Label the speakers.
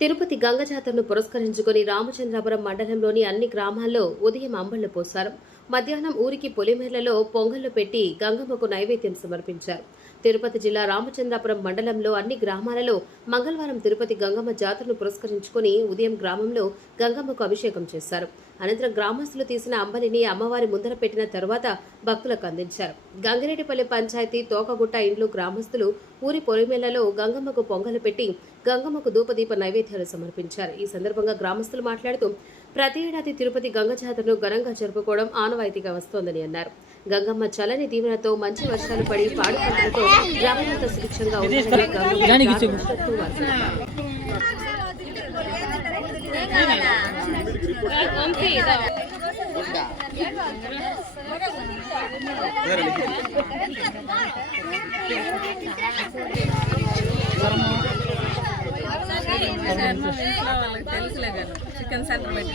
Speaker 1: తిరుపతి గంగ జాతరను పురస్కరించుకుని రామచంద్రాపురం మండలంలోని అన్ని గ్రామాల్లో ఉదయం అంబళ్ళు పోశారు. మధ్యాహ్నం ఊరికి పొలిమేర్లలో పొంగళ్ళు పెట్టి గంగమ్మకు నైవేద్యం సమర్పించారు. తిరుపతి జిల్లా రామచంద్రాపురం మండలంలో అన్ని గ్రామాలలో మంగళవారం తిరుపతి గంగమ్మ జాతరను పురస్కరించుకుని ఉదయం గ్రామంలో గంగమ్మకు అభిషేకం చేశారు. అనంతరం గ్రామస్తులు తీసిన అంబలిని అమ్మవారి ముందర పెట్టిన తర్వాత భక్తులకు అందించారు. గంగిరెడ్డిపల్లి పంచాయతీ తోకగుట్ట ఇండ్లు గ్రామస్తులు ఊరి పొలిమేళ్ళలో గంగమ్మకు పొంగలు పెట్టి గంగమ్మకు ధూపదీప నైవేద్యాలు సమర్పించారు. ఈ సందర్భంగా గ్రామస్తులు మాట్లాడుతూ ప్రతి ఏడాది తిరుపతి గంగ జాతరను ఘనంగా జరుపుకోవడం ఆనవాయితీగా వస్తోందని అన్నారు. గంగమ్మ చలని దీవెనతో మంచి వర్షాలు పడి పాడి పంటలతో గ్రామమంతా సుభిక్షంగా
Speaker 2: చికెన్ సెంటర్ పెట్టి.